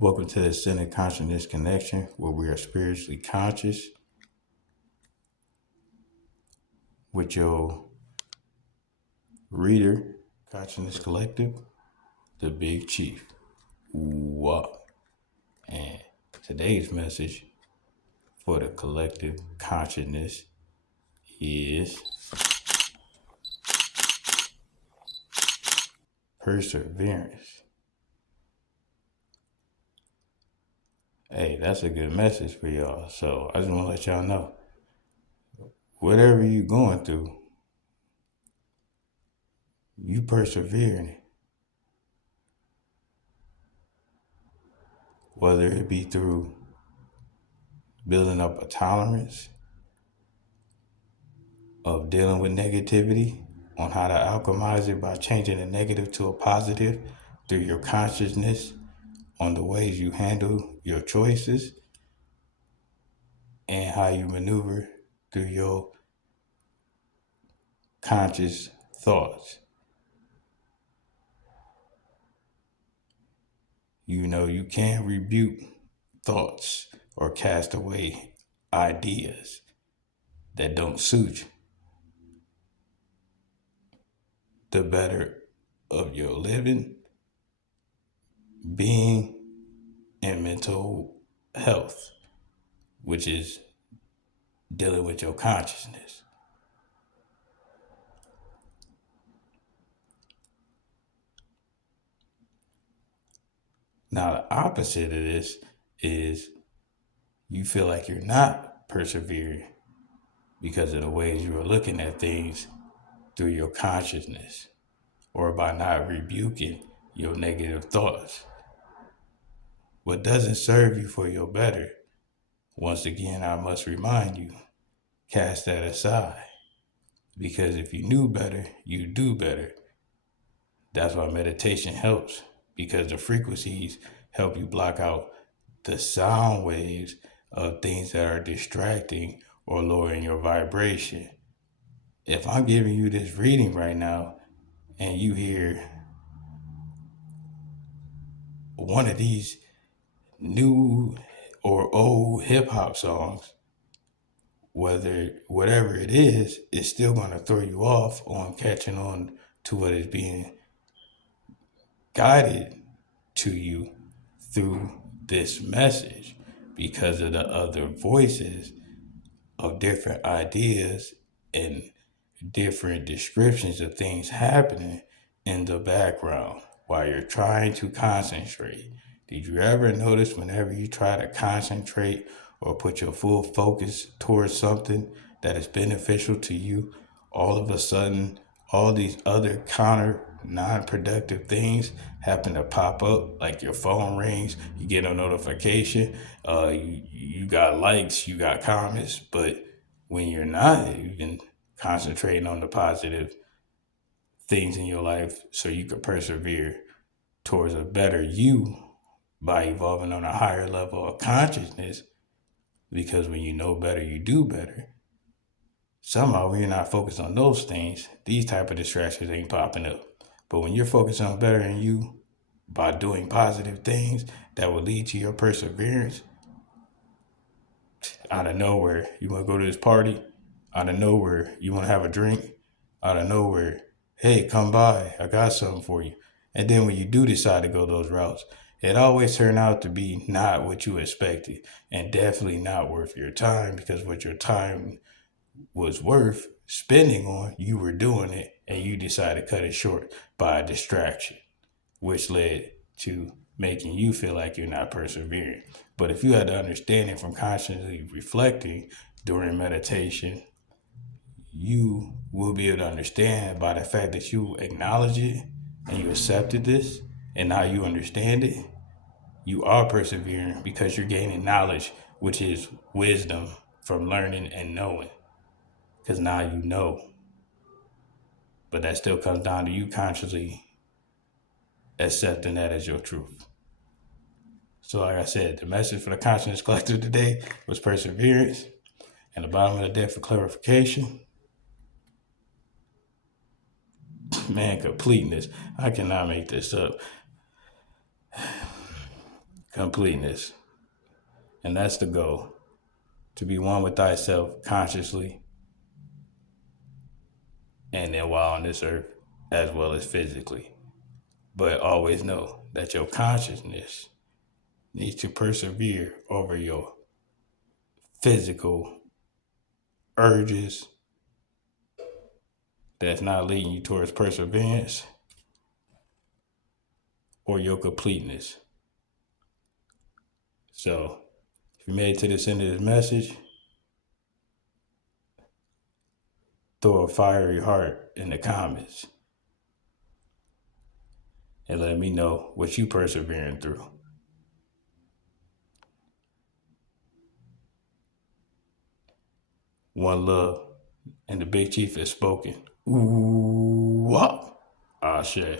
Welcome to the Ascended Consciousness Connection, where we are spiritually conscious with your reader, Consciousness Collective, the Big Chief. What? And today's message for the collective consciousness is perseverance. Hey, that's a good message for y'all. So I just want to let y'all know, whatever you're going through, you persevering, whether it be through building up a tolerance of dealing with negativity, on how to alchemize it by changing the negative to a positive through your consciousness, on the ways you handle your choices, and how you maneuver through your conscious thoughts. You know, you can't rebuke thoughts or cast away ideas that don't suit you. The better of your living, being, and mental health, which is dealing with your consciousness. Now, the opposite of this is you feel like you're not persevering because of the ways you are looking at things through your consciousness, or by not rebuking your negative thoughts. What doesn't serve you for your better, once again, I must remind you, cast that aside. Because if you knew better, you do better. That's why meditation helps, because the frequencies help you block out the sound waves of things that are distracting or lowering your vibration. If I'm giving you this reading right now and you hear one of these new or old hip hop songs, whatever it is, it's still going to throw you off on catching on to what is being guided to you through this message, because of the other voices of different ideas and different descriptions of things happening in the background while you're trying to concentrate. Did you ever notice whenever you try to concentrate or put your full focus towards something that is beneficial to you, all of a sudden all these other counter non-productive things happen to pop up, like your phone rings, you get a notification, you got likes, you got comments, but when you're not even concentrating on the positive things in your life so you could persevere towards a better you by evolving on a higher level of consciousness, because when you know better, you do better. Somehow when you're not focused on those things, these type of distractions ain't popping up. But when you're focused on better in you by doing positive things that will lead to your perseverance, out of nowhere, you want to go to this party, out of nowhere, you want to have a drink, out of nowhere, hey, come by, I got something for you. And then when you do decide to go those routes, it always turned out to be not what you expected, and definitely not worth your time, because what your time was worth spending on, you were doing it, and you decided to cut it short by a distraction, which led to making you feel like you're not persevering. But if you had the understanding from consciously reflecting during meditation, you will be able to understand by the fact that you acknowledge it and you accepted this, and now you understand it. You are persevering because you're gaining knowledge, which is wisdom from learning and knowing. Because now you know. But that still comes down to you consciously accepting that as your truth. So like I said, the message for the Consciousness Collective today was perseverance. And the bottom of the deck for clarification, man, completeness. I cannot make this up. completeness. And that's the goal, to be one with thyself consciously and then while on this earth as well as physically. But always know that your consciousness needs to persevere over your physical urges that's not leading you towards perseverance or your completeness. So, if you made it to this end of this message, throw a fiery heart in the comments and let me know what you persevering through. One love, and the Big Chief has spoken. Ooh, wow. Ashe.